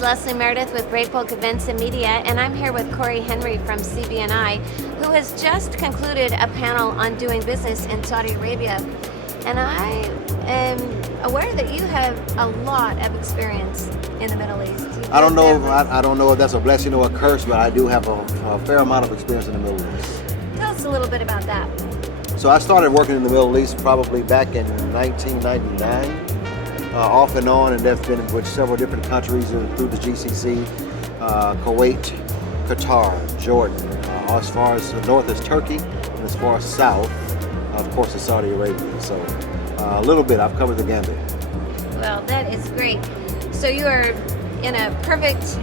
is Leslie Meredith with Breakbulk Events and Media, and I'm here with Corey Henry from CBNI, who has just concluded a panel on doing business in Saudi Arabia. And I am aware that you have a lot of experience in the Middle East. I don't know if that's a blessing or a curse, but I do have a fair amount of experience in the Middle East. Tell us a little bit about that. So I started working in the Middle East probably back in 1999. Off and on, and that's been with several different countries through the GCC, Kuwait, Qatar, Jordan. As far as north is Turkey, and as far as south, of course, is Saudi Arabia. So a little bit, I've covered the gambit. Well, that is great. So you are in a perfect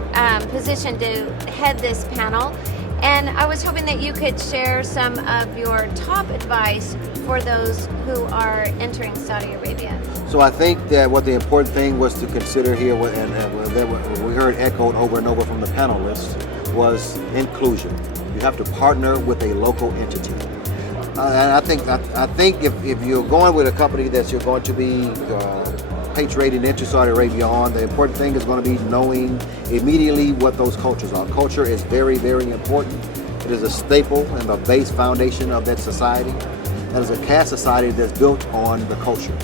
position to head this panel. And I was hoping that you could share some of your top advice for those who are entering Saudi Arabia. So I think that what the important thing was to consider here, and we heard echoed over and over from the panelists, was inclusion. You have to partner with a local entity. And I think if you're going with a company that you're going to be patriating into Saudi Arabia on, the important thing is going to be knowing immediately what those cultures are. Culture is very, very important. It is a staple and the base foundation of that society. That is a caste society that's built on the culture.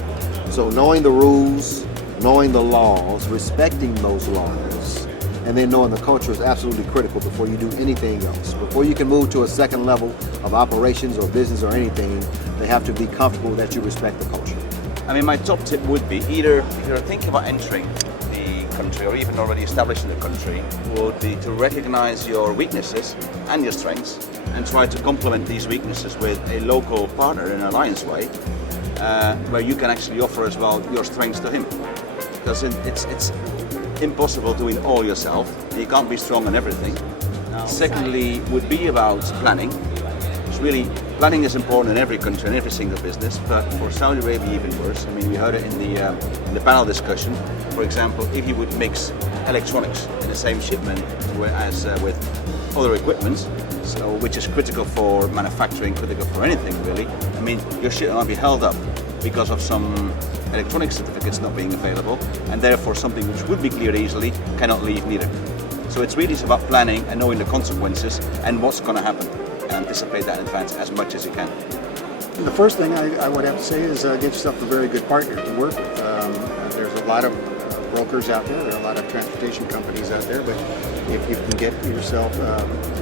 So knowing the rules, knowing the laws, respecting those laws, and then knowing the culture is absolutely critical before you do anything else. Before you can move to a second level of operations or business or anything, they have to be comfortable that you respect the culture. I mean, my top tip would be either if you're thinking about entering the country or even already established in the country, would be to recognize your weaknesses and your strengths and try to complement these weaknesses with a local partner in an alliance way, where you can actually offer as well your strengths to him. Because it's impossible doing all yourself. You can't be strong on everything. Secondly, would be about planning. It's really, planning is important in every country and every single business, but for Saudi Arabia even worse. I mean, we heard it in the panel discussion. For example, if you would mix electronics in the same shipment as with other equipment, so which is critical for manufacturing, critical for anything really. I mean, your ship might be held up because of some electronic certificates not being available, and therefore something which would be cleared easily cannot leave neither. So it's really about planning and knowing the consequences and what's going to happen. Anticipate that in advance as much as you can. The first thing I would have to say is get yourself a very good partner to work with. There's a lot of brokers out there, there are a lot of transportation companies out there, but if you can get yourself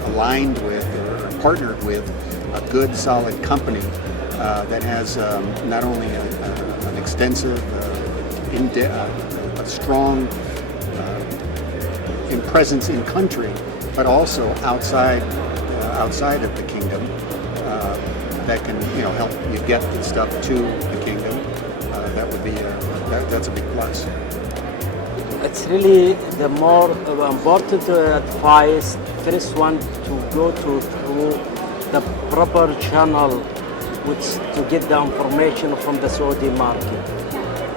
aligned with or partnered with a good, solid company that has not only an extensive, a strong presence in country, but also outside of the kingdom, that can help you get the stuff to the kingdom. That would be that's a big plus. It's really the more important advice. First one to go through the proper channel, which to get the information from the Saudi market.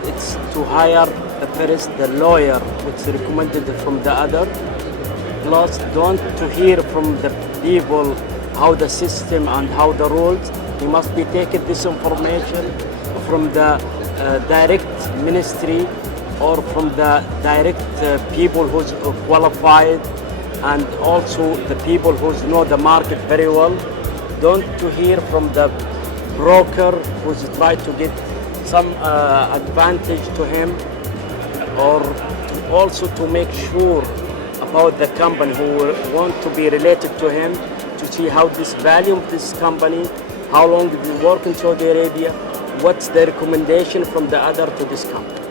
It's to hire the lawyer, which is recommended from the other. Plus, don't to hear from the people how the system and how the rules. You must be taking this information from the direct ministry or from the direct people who's qualified, and also the people who know the market very well. Don't to hear from the broker who's trying to get some advantage to him, or also to make sure about the company who want to be related to him, to see how this value of this company, how long did you work in Saudi Arabia, what's the recommendation from the other to this company.